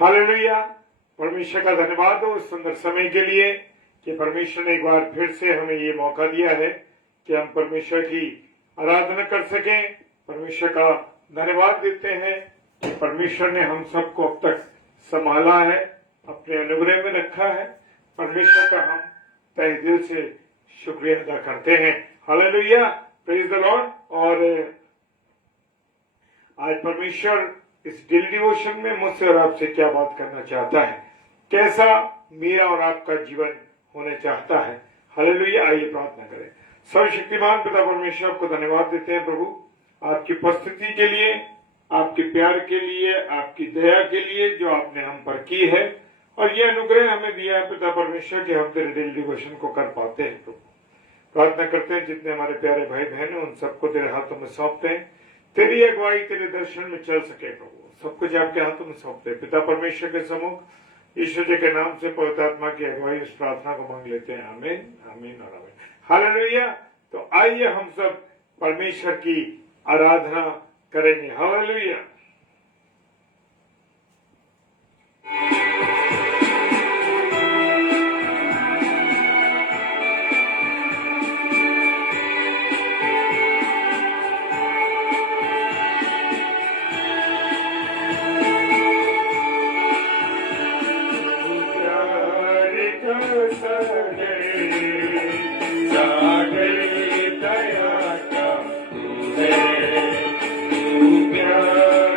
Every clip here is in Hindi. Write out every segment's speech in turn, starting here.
हालेलुया। परमेश्वर का धन्यवाद हो उस सुंदर समय के लिए कि परमेश्वर ने एक बार फिर से हमें ये मौका दिया है कि हम परमेश्वर की आराधना कर सकें। परमेश्वर का धन्यवाद देते हैं कि परमेश्वर ने हम सबको अब तक संभाला है, अपने अनुग्रह में रखा है। परमेश्वर का हम तहे दिल से शुक्रिया अदा करते हैं। Hallelujah, praise the Lord. और आज परमेश्वर इस डेली डिवोशन में मुझसे और आपसे क्या बात करना चाहता है, कैसा मेरा और आपका जीवन होने चाहता है। हालेलुया। आइए प्रार्थना करें। सर्वशक्तिमान पिता परमेश्वर, आपको धन्यवाद देते हैं प्रभु, आपकी उपस्थिति के लिए, आपके प्यार के लिए, आपकी दया के लिए जो आपने हम पर की है, और ये अनुग्रह हमें दिया है पिता परमेश्वर के हम तेरे डेली डिवोशन को कर पाते हैं। प्रभु प्रार्थना करते हैं जितने हमारे प्यारे भाई बहन हैं उन सबको तेरे हाथों में सौंपते हैं, तेरी अगुवाई तेरे दर्शन में चल सके प्रभु, सब कुछ आपके हाथों में सौंपते हैं। पिता परमेश्वर के सम्मुख यीशु जी के नाम से पवित्र आत्मा की अगुवाई इस प्रार्थना को मांग लेते हैं। आमीन, आमीन और आमीन। हालेलुया। तो आइए हम सब परमेश्वर की आराधना करेंगे। Hallelujah. Yeah.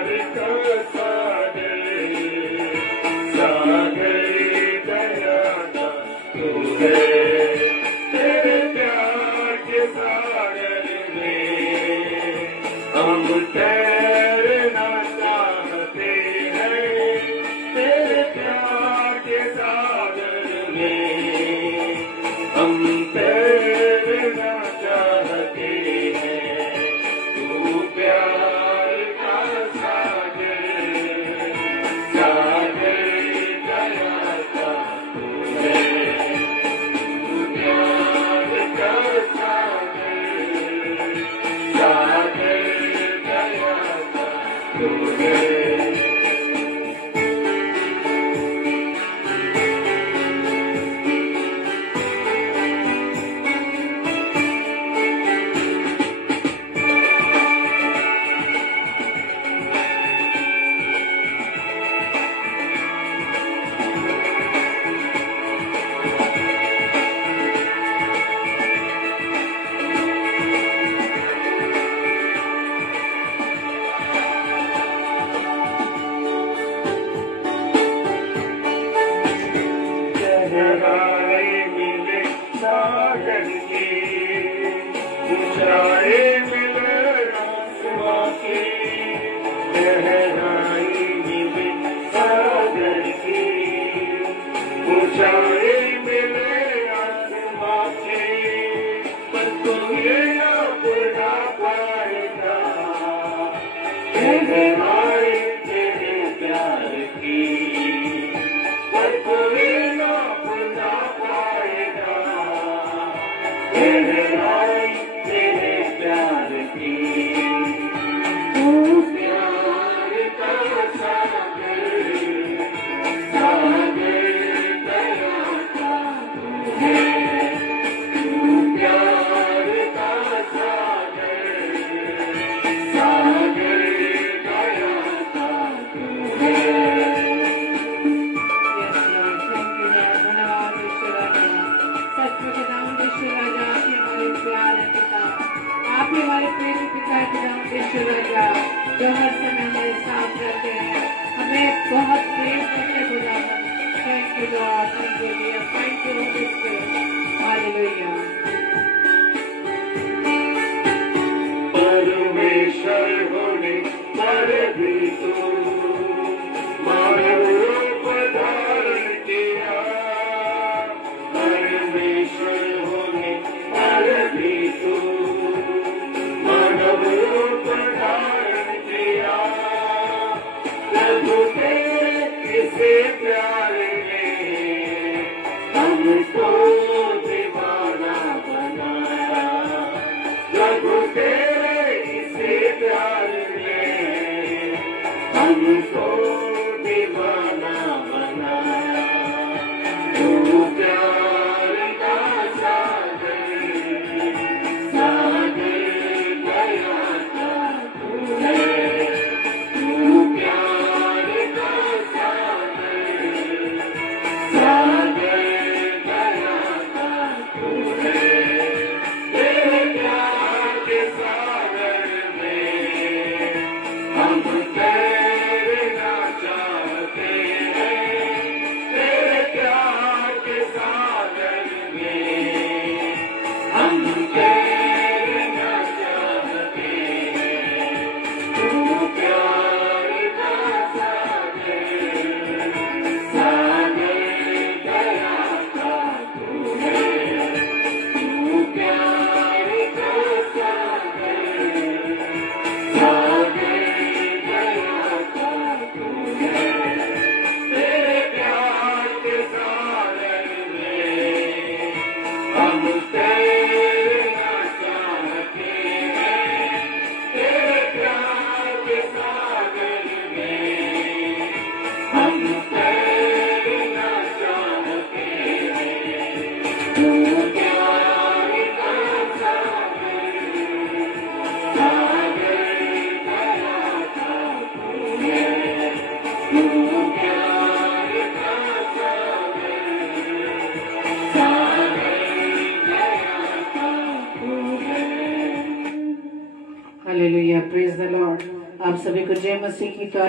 Hallelujah, praise the Lord. आप सभी को जय मसीह की। तो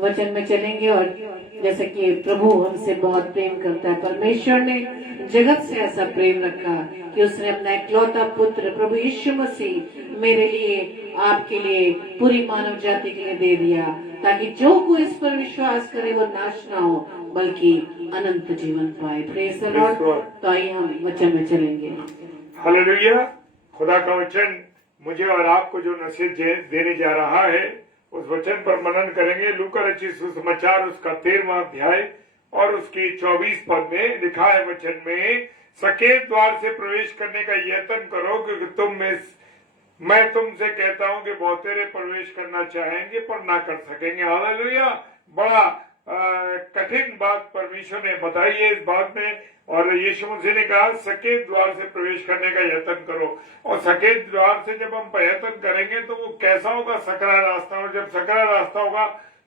वचन में चलेंगे और जैसे कि प्रभु हमसे बहुत प्रेम करता है, परमेश्वर ने जगत से ऐसा प्रेम रखा कि उसने अपना इकलौता पुत्र प्रभु यीशु मसीह मेरे लिए, आपके लिए, पूरी मानव जाति के लिए दे दिया, ताकि जो कोई इस पर विश्वास करे वो नाश ना हो बल्कि अनंत जीवन पाए। Praise the Lord. तो आइए हम वचन में चलेंगे। हालेलुया। खुदा का वचन मुझे और आपको जो नसीहत देने जा रहा है उस वचन पर मनन करेंगे। लूका रचित सुसमाचार उसका 13वां अध्याय और उसकी 24 पद में लिखा है वचन में, सकेत द्वार से प्रवेश करने का यत्न करो, क्योंकि मैं तुमसे कहता हूं कि बहुतेरे प्रवेश करना चाहेंगे पर ना कर सकेंगे। हालेलुया। बड़ा कठिन बात परमेश्वर ने बताई है इस बात में, और यीशु मसीह ने कहा सकेत द्वार से प्रवेश करने का यत्न करो। और सकेत द्वार से जब हम यत्न करेंगे तो वो कैसा होगा? सकरा रास्ता। और जब सकरा रास्ता होगा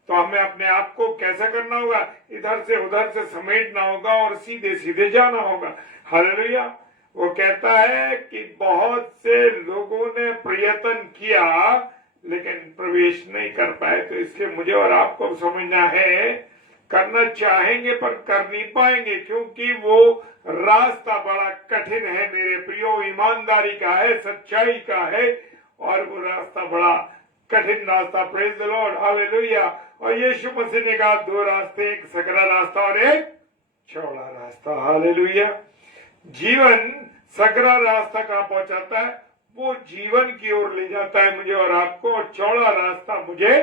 तो हमें अपने आप को कैसा करना होगा? इधर से उधर से समेटना होगा और सीधे सीधे जाना होगा। हालेलुया। वो कहता है कि बहुत से लोगों ने प्रयत्न किया लेकिन प्रवेश नहीं कर पाए। तो इसलिए मुझे और आपको समझना है, करना चाहेंगे पर कर नहीं पाएंगे, क्योंकि वो रास्ता बड़ा कठिन है मेरे प्रियो, ईमानदारी का है, सच्चाई का है, और वो रास्ता बड़ा कठिन रास्ता। Praise the Lord. हालेलुया। और यीशु मसीह ने कहा 2 रास्ते, एक सकरा रास्ता और एक चौड़ा रास्ता। हालेलुया। जीवन सकरा रास्ता कहाँ पहुंचाता है? वो जीवन की ओर ले जाता है मुझे और आपको, और चौड़ा रास्ता मुझे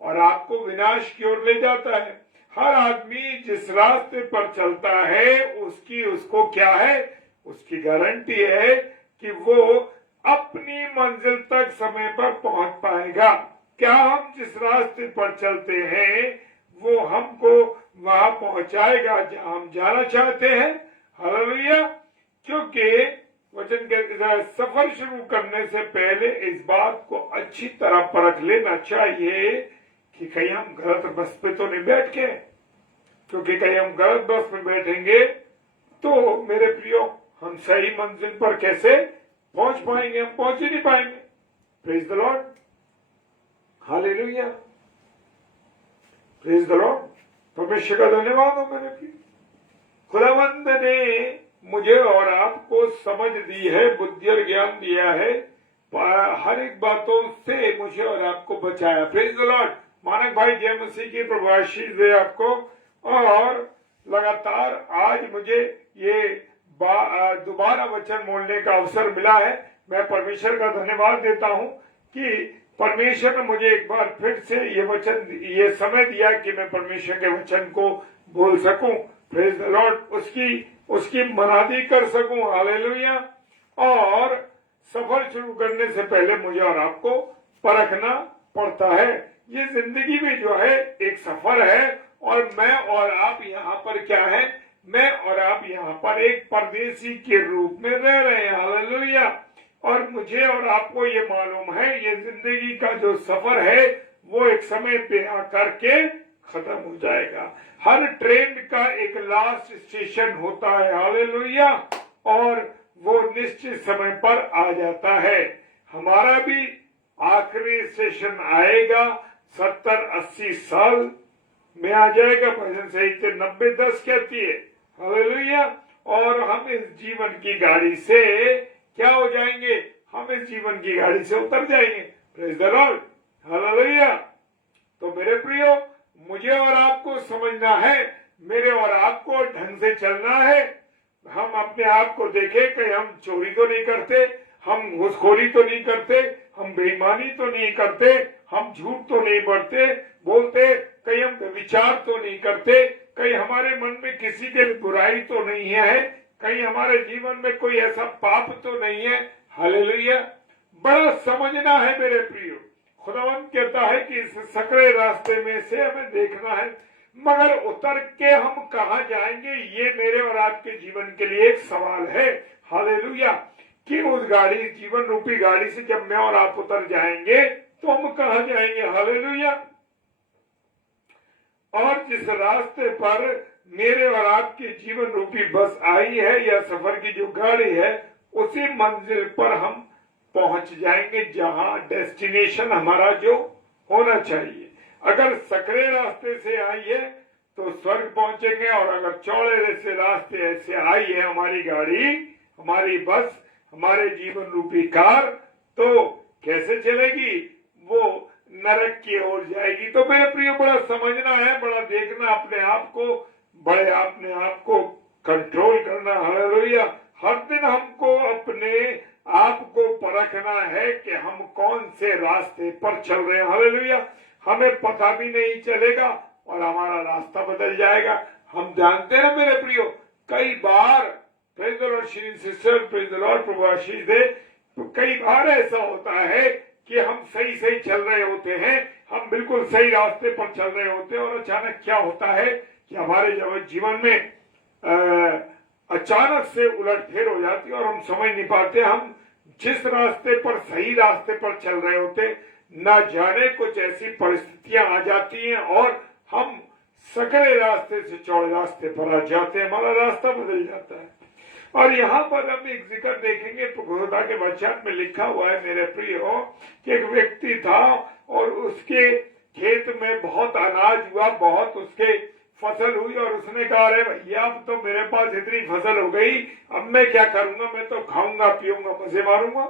और आपको विनाश की ओर ले जाता है। हर आदमी जिस रास्ते पर चलता है उसको क्या है? उसकी गारंटी है कि वो अपनी मंजिल तक समय पर पहुंच पाएगा। क्या हम जिस रास्ते पर चलते हैं वो हमको वहां पहुंचाएगा जहां हम जाना चाहते हैं? हालेलुया। क्योंकि वचन के सफर शुरू करने से पहले इस बात को अच्छी तरह परख लेना चाहिए कि कहीं हम गलत बस पे तो नहीं बैठ के, क्योंकि कहीं हम गलत बस में बैठेंगे तो मेरे प्रियो हम सही मंजिल पर कैसे पहुंच पाएंगे? हम पहुंच ही नहीं पाएंगे। Praise the Lord. Hallelujah. Praise the Lord. परमेश्वर का धन्यवाद हो मेरे प्रियो। खुदावंद ने मुझे और आपको समझ दी है, बुद्धि और ज्ञान दिया है, हर एक बातों से मुझे और आपको बचाया। Praise the Lord. मानक भाई जय मसीह की प्रभु आशीष दे आपको। और लगातार आज मुझे ये दोबारा वचन बोलने का अवसर मिला है। मैं परमेश्वर का धन्यवाद देता हूं कि परमेश्वर ने मुझे एक बार फिर से ये समय दिया कि मैं परमेश्वर के वचन को बोल सकूं। Praise the Lord. उसकी मनादी कर सकूं। हालेलुया। और सफर शुरू करने से पहले मुझे और आपको परखना पड़ता है। ये जिंदगी में जो है एक सफर है, और मैं और आप यहाँ पर क्या है? मैं और आप यहाँ पर एक परदेसी के रूप में रह रहे हैं। हालेलुया। और मुझे और आपको ये मालूम है ये जिंदगी का जो सफर है वो एक समय पे आकर के खत्म हो जाएगा। हर ट्रेन का एक लास्ट स्टेशन होता है। हालेलुया। और वो निश्चित समय पर आ जाता है। हमारा भी आखिरी स्टेशन आएगा 70-80 साल में आ जाएगा। भजन संहिता 90-10 कहती है। हालेलुया। और हम इस जीवन की गाड़ी से क्या हो जाएंगे? हम इस जीवन की गाड़ी से उतर जाएंगे। Praise the Lord. हालेलुया। तो मेरे प्रियो मुझे और आपको समझना है, मेरे और आपको ढंग से चलना है। हम अपने आप को देखें कि हम चोरी तो नहीं करते, हम घूसखोरी तो नहीं करते, हम बेईमानी तो नहीं करते, हम झूठ तो नहीं बोलते, कहीं हम विचार तो नहीं करते, कहीं हमारे मन में किसी के लिए बुराई तो नहीं है, कहीं हमारे जीवन में कोई ऐसा पाप तो नहीं है। हालेलुया। बड़ा समझना है मेरे प्रियो। खुदावंद कहता है कि इस सकरे रास्ते में से हमें देखना है, मगर उतर के हम कहाँ जाएंगे? ये मेरे और आपके जीवन के लिए एक सवाल है। हालेलुया। कि उस गाड़ी, जीवन रूपी गाड़ी से जब मैं और आप उतर जाएंगे तो हम कहाँ जाएंगे? हालेलुया। और जिस रास्ते पर मेरे और आपके जीवन रूपी बस आई है या सफर की जो गाड़ी है, उसी मंजिल पर हम पहुंच जाएंगे जहां डेस्टिनेशन हमारा जो होना चाहिए। अगर सकरे रास्ते से आई है तो स्वर्ग पहुंचेंगे, और अगर चौड़े से रास्ते से आई है हमारी गाड़ी, हमारी बस, हमारे जीवन रूपी कार, तो कैसे चलेगी? वो नरक की ओर जाएगी। तो मेरे प्रिय, बड़ा समझना है, बड़ा देखना अपने आप को, बड़े अपने आप को कंट्रोल करना। हालेलुया। हर दिन हमको अपने आप को परखना है कि हम कौन से रास्ते पर चल रहे हैं। हालेलुया। हमें पता भी नहीं चलेगा और हमारा रास्ता बदल जाएगा। हम जानते हैं मेरे प्रियो, कई बार, praise the lord sister, praise the lord, प्रभु आशीष दे, तो कई बार ऐसा होता है कि हम सही सही चल रहे होते हैं, हम बिल्कुल सही रास्ते पर चल रहे होते हैं, और अचानक क्या होता है कि हमारे जीवन में अचानक से उलटफेर हो जाती है और हम समझ नहीं पाते हम जिस रास्ते पर, सही रास्ते पर चल रहे होते, न जाने कुछ ऐसी परिस्थितियां आ जाती हैं और हम सकरे रास्ते से चौड़े रास्ते पर आ जाते हैं, हमारा रास्ता बदल जाता है। और यहाँ पर हम एक जिक्र देखेंगे, खुदा के वचन में लिखा हुआ है मेरे प्रियो, कि एक व्यक्ति था और उसके खेत में बहुत अनाज हुआ, बहुत उसके फसल हुई, और उसने कहा, अरे भैया अब तो मेरे पास इतनी फसल हो गई, अब मैं क्या करूंगा? मैं तो खाऊंगा पीऊंगा मजे मारूंगा।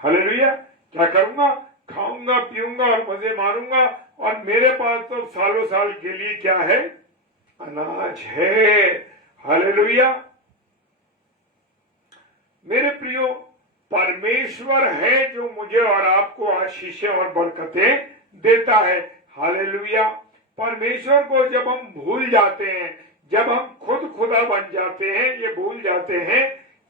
हालेलुया। क्या करूंगा? खाऊंगा पीऊंगा और मजे मारूंगा, और मेरे पास तो सालों साल के लिए क्या है? अनाज है। हालेलुया। मेरे प्रियो, परमेश्वर है जो मुझे और आपको आशीषें और बरकतें देता है। हालेलुया। परमेश्वर को जब हम भूल जाते हैं, जब हम खुद खुदा बन जाते हैं, ये भूल जाते हैं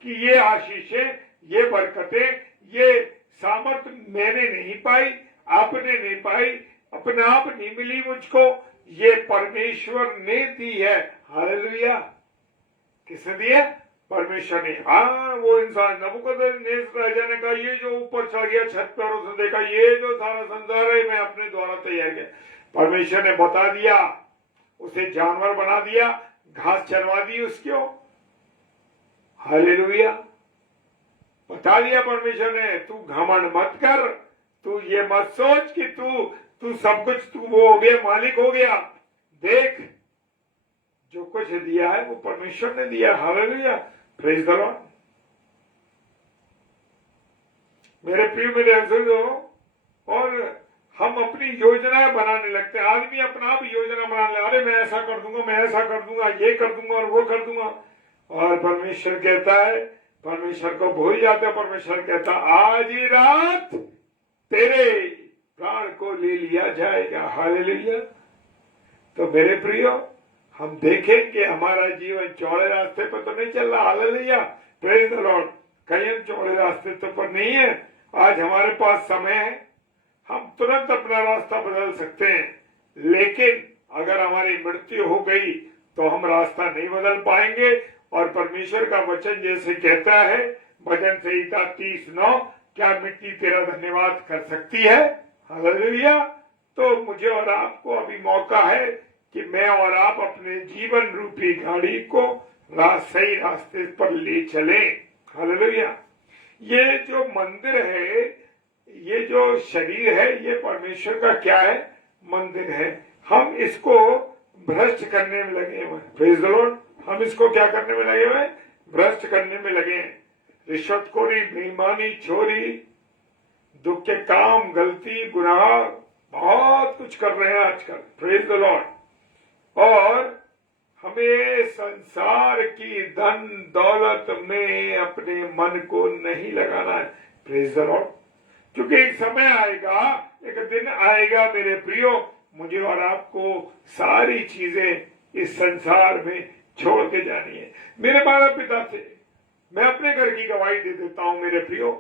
कि ये आशीषें, ये बरकतें, ये सामर्थ मैंने नहीं पाई, आपने नहीं पाई, अपने आप नहीं मिली मुझको, ये परमेश्वर ने दी है। हालेलुया। किसने दी है? परमेश्वर ने। हाँ, वो इंसान नबूकदनेस्सर राजा ने कहा, ये जो ऊपर चढ़ गया छत पर, उसने देखा ये जो सारा संसार है मैं अपने द्वारा तैयार किया। परमेश्वर ने बता दिया, उसे जानवर बना दिया, घास चरवा दी उसको। हालेलुया। बता दिया परमेश्वर ने, तू घमंड मत कर, तू ये मत सोच कि तू सब कुछ, तू वो हो गया, मालिक हो गया। देख, जो कुछ दिया है वो परमेश्वर ने दिया। हालेलुया। Praise the Lord. मेरे प्रिय, मेरे अजीजों, और हम अपनी योजनाएं बनाने लगते हैं। आदमी अपना आप योजना बनाने लगा, अरे मैं ऐसा कर दूंगा, मैं ऐसा कर दूंगा, ये कर दूंगा और वो कर दूंगा। और परमेश्वर कहता है, परमेश्वर को भूल जाते हैं। परमेश्वर कहता, आज ही रात तेरे प्राण को ले लिया जाएगा। हालेलुया। तो मेरे प्रियो, हम देखें कि हमारा जीवन चौड़े रास्ते पर तो नहीं चल रहा। हालेलुया। Praise the Lord. कहीं हम चौड़े रास्ते तो पर नहीं है। आज हमारे पास समय है, हम तुरंत अपना रास्ता बदल सकते हैं, लेकिन अगर हमारी मृत्यु हो गई तो हम रास्ता नहीं बदल पाएंगे। और परमेश्वर का वचन जैसे कहता है, भजन संहिता 30:9, क्या मिट्टी तेरा धन्यवाद कर सकती है? हालेलुया। तो मुझे और आपको अभी मौका है कि मैं और आप अपने जीवन रूपी गाड़ी को सही रास्ते पर ले चलें। हालेलुया। ये जो मंदिर है, ये जो शरीर है, ये परमेश्वर का क्या है? मंदिर है। हम इसको भ्रष्ट करने में लगे हुए। Praise the Lord. हम इसको क्या करने में लगे हुए? भ्रष्ट करने में लगे हैं। रिश्वतखोरी, बेईमानी, चोरी, दुख के काम, गलती, गुनाह, बहुत कुछ कर रहे हैं आजकल। Praise the Lord. और हमें संसार की धन दौलत में अपने मन को नहीं लगाना है। Praise the Lord. क्योंकि एक समय आएगा, एक दिन आएगा मेरे प्रियो, मुझे और आपको सारी चीजें इस संसार में छोड़ के जानी है। मेरे माता पिता थे, मैं अपने घर की गवाही दे देता हूं मेरे प्रियो,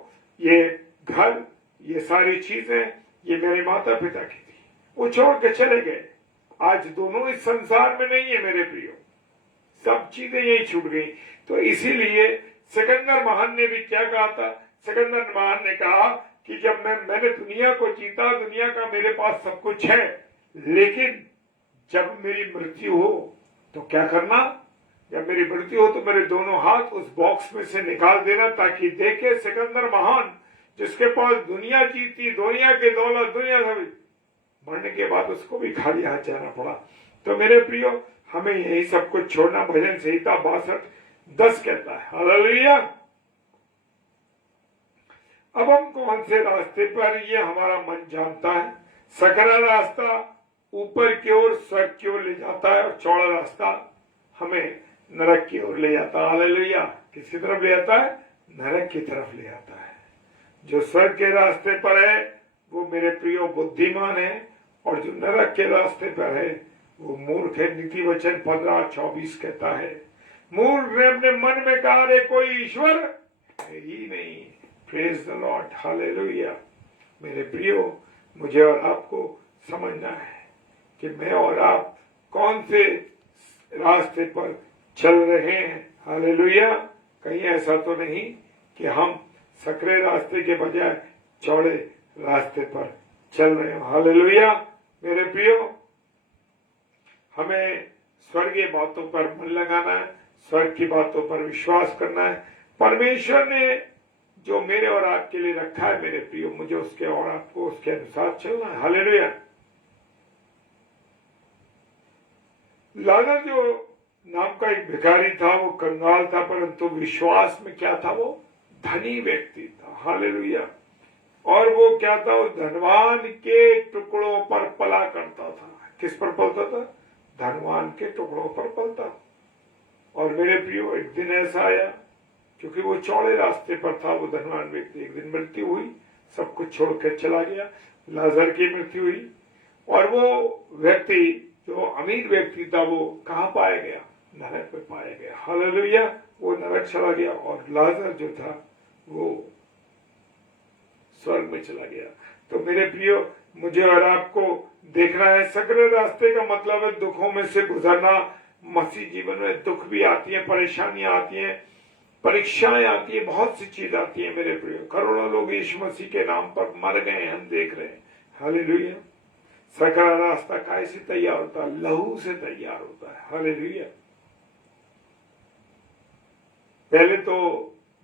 ये घर, ये सारी चीजें, ये मेरे माता पिता की थी, वो छोड़ के चले गए। आज दोनों इस संसार में नहीं है मेरे प्रियो, सब चीजें यही छूट गई। तो इसीलिए सिकंदर महान ने भी क्या कहा था? सिकंदर महान ने कहा कि जब मैंने दुनिया को जीता, दुनिया का मेरे पास सब कुछ है, लेकिन जब मेरी मृत्यु हो तो क्या करना, जब मेरी मृत्यु हो तो मेरे दोनों हाथ उस बॉक्स में से निकाल देना, ताकि देखे सिकंदर महान जिसके पास दुनिया जीती, दुनिया की दौलत, दुनिया सभी, मरने के बाद उसको भी खाली हाथ जाना पड़ा। तो मेरे प्रियो, हमें यही सब कुछ छोड़ना। भजन संहिता 62:10 कहता है। हालेलुया। अब हम कौन से रास्ते पर, ये हमारा मन जानता है। सकरा रास्ता ऊपर की ओर स्वर्ग की ओर ले जाता है, और चौड़ा रास्ता हमें नरक की ओर ले जाता है। हालेलुया। किसकी तरफ ले जाता है? नरक की तरफ ले जाता है। जो स्वर्ग के रास्ते पर है वो मेरे प्रियो बुद्धिमान है, और जो नरक के रास्ते पर है वो मूर्ख है। नीति वचन 15:24 कहता है, मूर्ख ने अपने मन में कहा, रे कोई ईश्वर है ही नहीं। Praise the Lord. हालेलुया। मेरे प्रियो, मुझे और आपको समझना है कि मैं और आप कौन से रास्ते पर चल रहे हैं। हालेलुया। कहीं ऐसा तो नहीं कि हम सकरे रास्ते के बजाय चौड़े रास्ते पर चल रहे हो। हालेलुया। मेरे प्रियो, हमें स्वर्गीय बातों पर मन लगाना है, स्वर्ग की बातों पर विश्वास करना है। परमेश्वर ने जो मेरे और आपके लिए रखा है मेरे प्रियो, मुझे उसके और आपको उसके अनुसार चलना है। हालेलुया। लाजर जो नाम का एक भिखारी था, वो कंगाल था, परंतु विश्वास में क्या था? वो धनी व्यक्ति था। हालेलुया। और वो क्या था? वो धनवान के टुकड़ों पर पला करता था। किस पर पलता था? धनवान के टुकड़ों पर पलता। और मेरे प्रियो, एक दिन ऐसा आया, क्योंकि वो चौड़े रास्ते पर था वो धनवान व्यक्ति, एक दिन मृत्यु हुई, सब कुछ छोड़कर चला गया। लाजर की मृत्यु हुई, और वो व्यक्ति जो अमीर व्यक्ति था वो कहाँ पाया गया? नरक में पाया गया। हालेलुया। वो नरक चला गया, और लाजर जो था वो स्वर्ग में चला गया। तो मेरे प्रियो, मुझे और आपको देखना है, सकरे रास्ते का मतलब है दुखों में से गुजरना। मसीह जीवन में दुख भी आती है, परेशानियां आती हैं, परीक्षाएं आती है, बहुत सी चीज आती है मेरे प्रियो। करोड़ों लोग यीशु मसीह के नाम पर मर गए, हम देख रहे हैं। हालेलुया। सकरा रास्ता काय से तैयार होता है? लहू से तैयार होता है। हालेलुया। पहले तो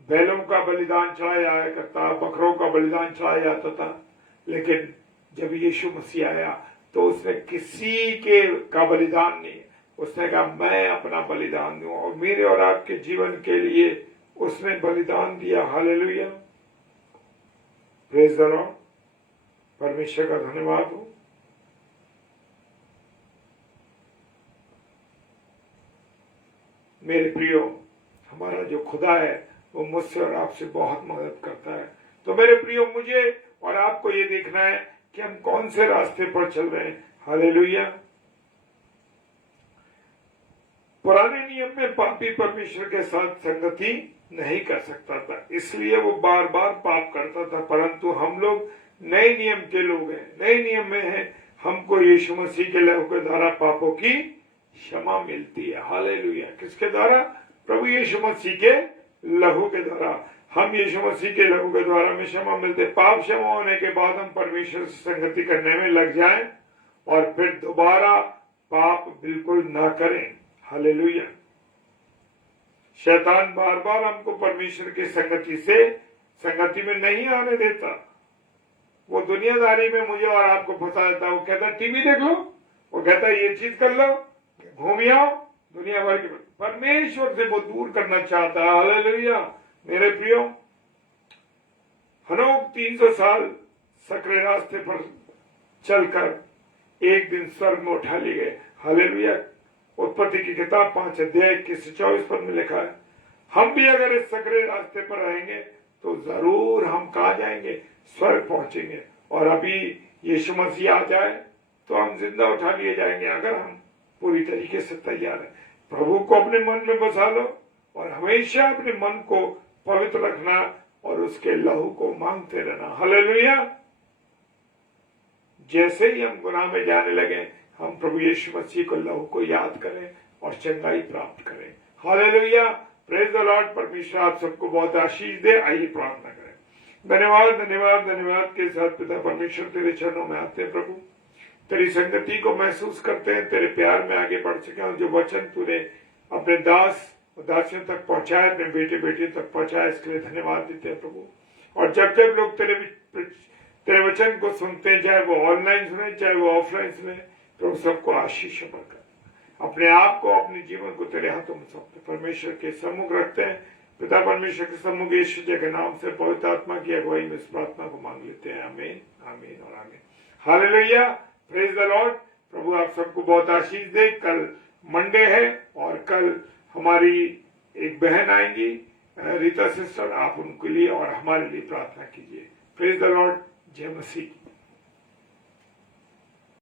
बैलों का बलिदान चढ़ाया जाया करता, बकरों का बलिदान चढ़ाया जाता था, लेकिन जब यीशु मसीह आया तो उसने किसी के का बलिदान नहीं, उसने कहा मैं अपना बलिदान दूं, और मेरे और आपके जीवन के लिए उसने बलिदान दिया। हालेलुया। Praise the Lord. परमेश्वर का धन्यवाद हो। मेरे प्रियो, हमारा जो खुदा है वो मुझसे और आपसे बहुत मदद करता है। तो मेरे प्रियो, मुझे और आपको ये देखना है कि हम कौन से रास्ते पर चल रहे हैं। हालेलुया। पुराने नियम में पापी परमेश्वर के साथ संगति नहीं कर सकता था, इसलिए वो बार बार पाप करता था। परंतु हम लोग नए नियम के लोग हैं, नए नियम में हैं, हमको यीशु मसीह के लहू के द्वारा पापों की क्षमा मिलती है। हालेलुया। किसके द्वारा? प्रभु यीशु मसीह के लहू के द्वारा। हम यीशु मसीह के लहू के द्वारा में क्षमा मिलते। पाप क्षमा होने के बाद हम परमेश्वर से संगति करने में लग जाएं, और फिर दोबारा पाप बिल्कुल ना करें। हालेलुया। शैतान बार बार हमको परमेश्वर की संगति में नहीं आने देता। वो दुनियादारी में मुझे और आपको फंसा देता है। वो कहता है टीवी देख लो, वो कहता है ये चीज कर लो, घूम आओ, दुनिया भर की। परमेश्वर से वो दूर करना चाहता है। हालेलुया। मेरे प्रियो, हनोक 300 साल सकरे रास्ते पर चलकर एक दिन स्वर्ग में उठा लिए गए। हालेलुया। उत्पत्ति की किताब 5 अध्याय 21 से 24 पद में लिखा है, हम भी अगर इस सकरे रास्ते पर रहेंगे तो जरूर हम कहा जाएंगे? स्वर्ग पहुंचेंगे। और अभी यीशु मसीह आ जाए तो हम जिंदा उठा लिए जाएंगे, अगर हम पूरी तरीके से तैयार हैं। प्रभु को अपने मन में बसा लो, और हमेशा अपने मन को पवित्र रखना, और उसके लहू को मांगते रहना। हालेलुया। जैसे ही हम गुनाह में जाने लगे, हम प्रभु यीशु मसीह को लहू को याद करें और चंगाई प्राप्त करें। हालेलुया। Praise the Lord. परमेश्वर आप सबको बहुत आशीष दे। आइए प्रार्थना करें। धन्यवाद धन्यवाद धन्यवाद के साथ पिता परमेश्वर तेरे चरणों में आते हैं प्रभु। तेरी संगति को महसूस करते हैं, तेरे प्यार में आगे बढ़ सके, और जो वचन तूने अपने दास और दासियों तक पहुंचाए, अपने बेटे बेटी तक पहुंचाए, इसके लिए धन्यवाद देते हैं प्रभु। और जब जब लोग तेरे वचन को सुनते हैं, चाहे वो ऑनलाइन सुने चाहे वो ऑफलाइन सुने, तो सबको आशीष अमल कर, अपने आप को अपने जीवन को तेरे हाथों में सौंपते परमेश्वर के सम्मुख रखते हैं। पिता परमेश्वर के सम्मुख यीशु जी के नाम से पवित्र आत्मा की अगुवाई में इस प्रार्थना को मांग लेते हैं। आमीन, आमीन और आमीन। हालेलुया, प्रेज द लॉर्ड। प्रभु आप सबको बहुत आशीष दे। कल मंडे है और कल हमारी एक बहन आएंगी, रीता सिस्टर, आप उनके लिए और हमारे लिए प्रार्थना कीजिए। Praise the Lord. जय मसीह।